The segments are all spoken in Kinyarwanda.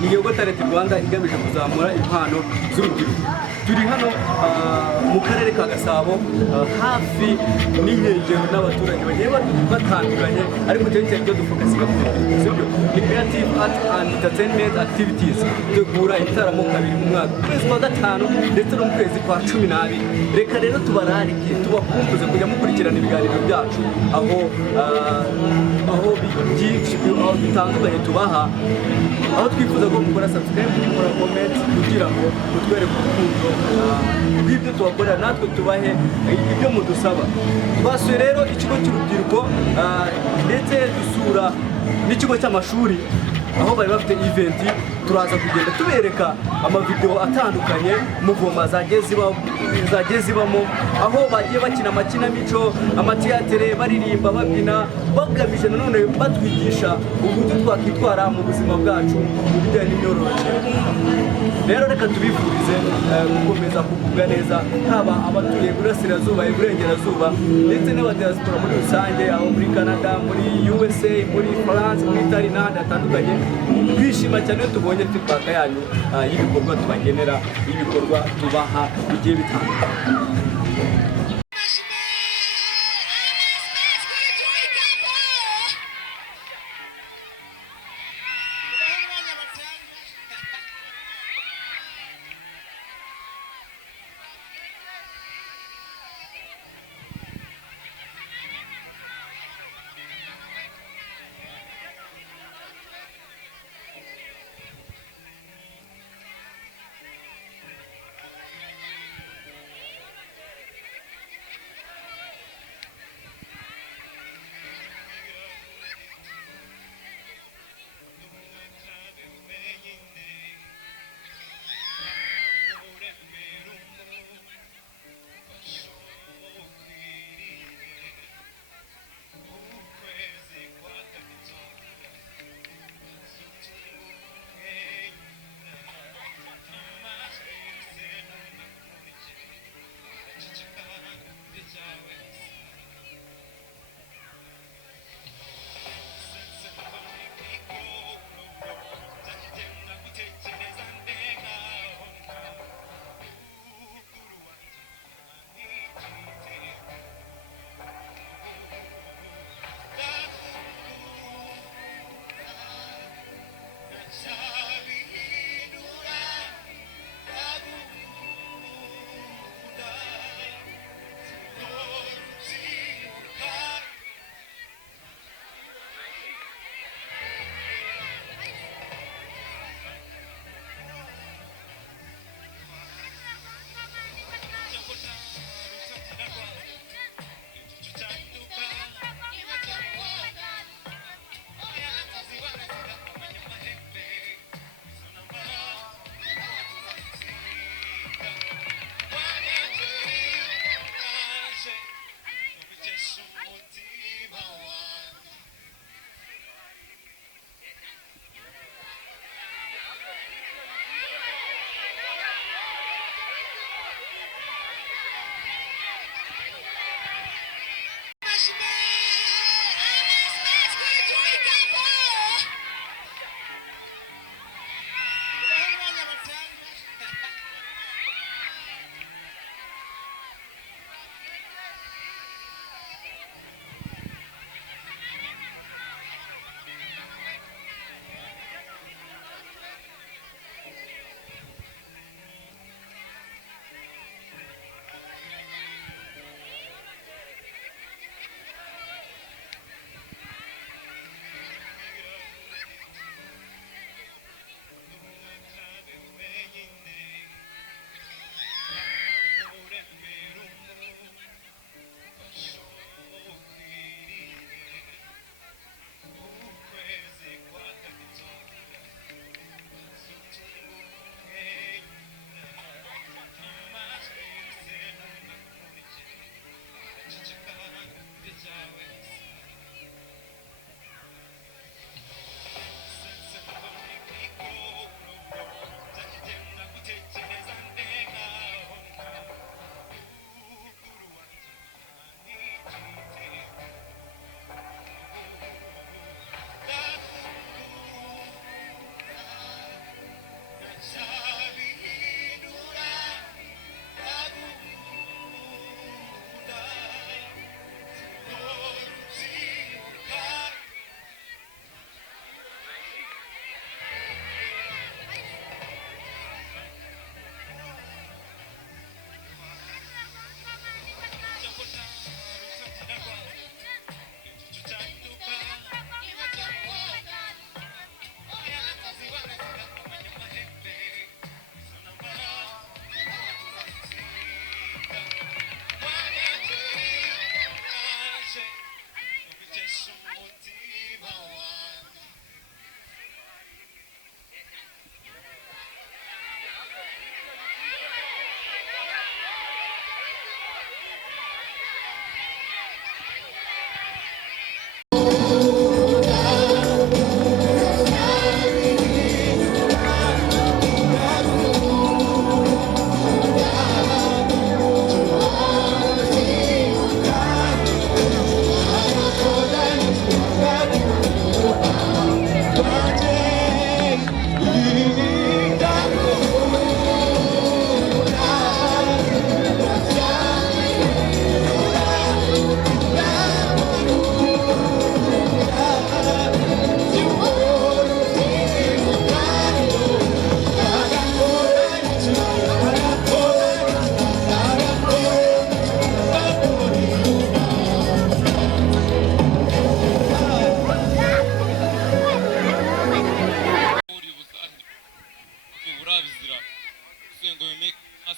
ni Yogo Talent Rwanda igamije kuzamura impano z'urubyiruko. Turi hano mu karere ka Gasabo hafi n'inkengero n'abaturage bagiye batandukanye, ariko cyane cyo dufokasinga ku sibyo ni creative art and entertainment activities. Tegura ibitaramo kabiri mu mwaka, kwezi kwa gatanu ndetse no mu kwezi kwa 12. Reka rero tubararike tubakumbuze kujya mukurikirana ibiganiro byacu aho byinshi bitandukanye tubaha, aho twifuza ko mukora subscribe, mukora comment kugira ngo mutwereke urukundo rw'ibyo tubakorera, natwe tubahe ibyo mudusaba. Twasuye rero ikigo cy'urubyiruko ndetse dusura n'ikigo cy'amashuri aho bari bafite event. Turaza kugenda tubereka amavideo atandukanye muvoma zagiye zibamo, aho bagiye bakina amakinamico, amatiyatere, baririmba, babyina, bagamije nanone batwigisha uburyo twakwitwara mu buzima bwacu mu bijyanye n'imyororokere. Rero reka tubifurize gukomeza kugubwa neza, haba abatuye Burasirazuba, Iburengerazuba ndetse n'abadiaspora muri rusange, aho muri Canada, muri USA, muri France, muri Italy n'ahandi hatandukanye. Twishima cyane tubonye feedback yanyu y'ibikorwa tubagenera, y'ibikorwa tubaha bigiye bitandukanye.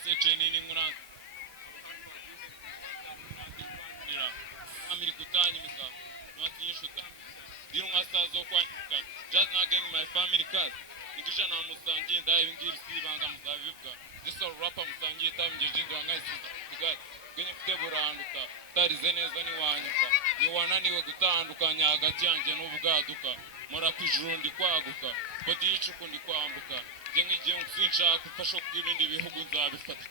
section nini nguna amiri kutanya misa no atinyishuta diru ngasazo kwa just not getting my family card nikisha na musangi ndaye ngiri sibanga muzabivuga this all rapper musangi tamje jindo angaisiza tigai gene kuteburanduka tarize neza ni wanyuka ni wananiwe gutandukanya hagati yanjye n'ubwaduka murapijurundi kwaguka bodi yicuku ndi kwambuka je ngiye nsinshaka ufasha kwibindi bihugu nzabifata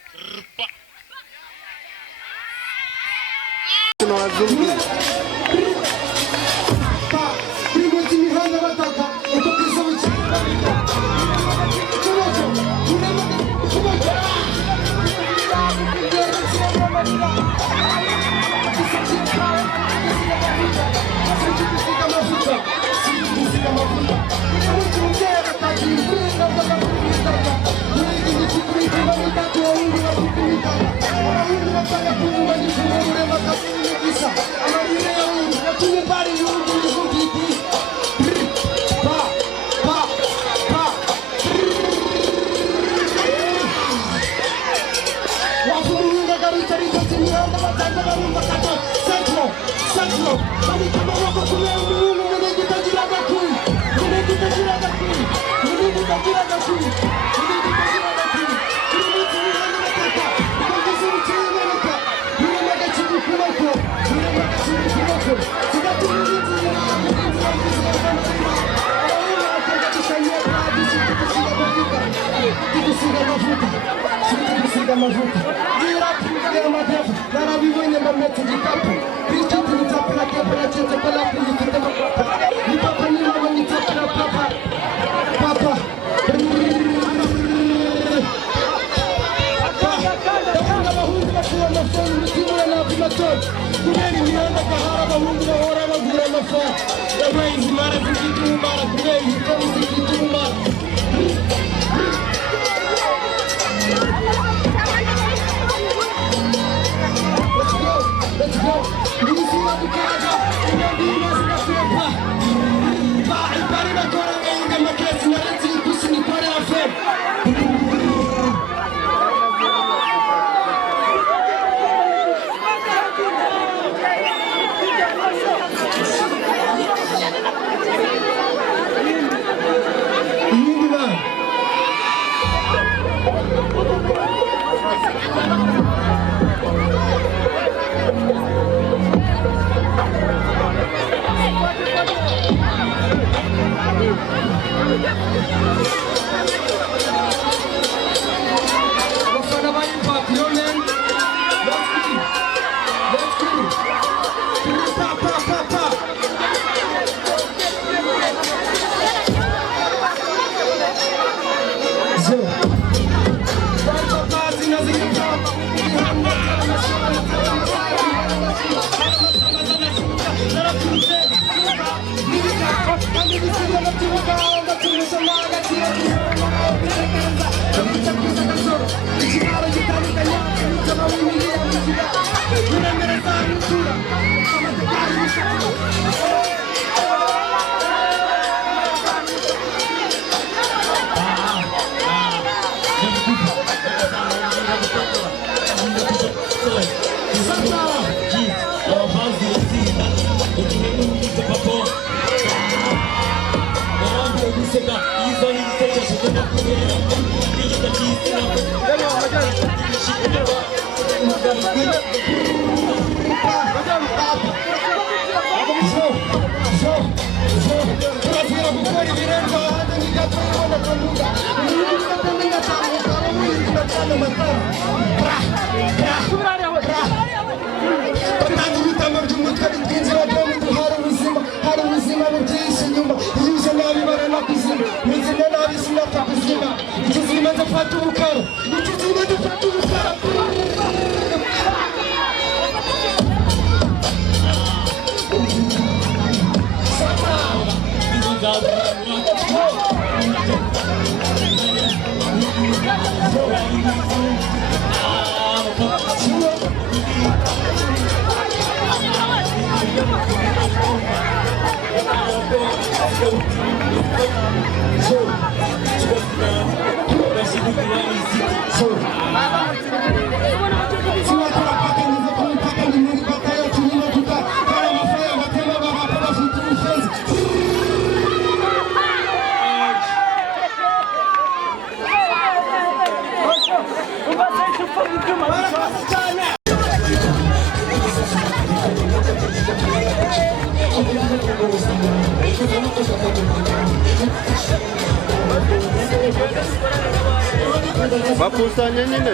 So bakusanya nyine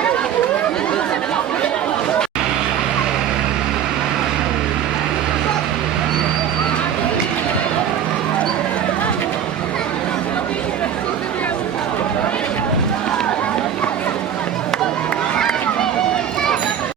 Para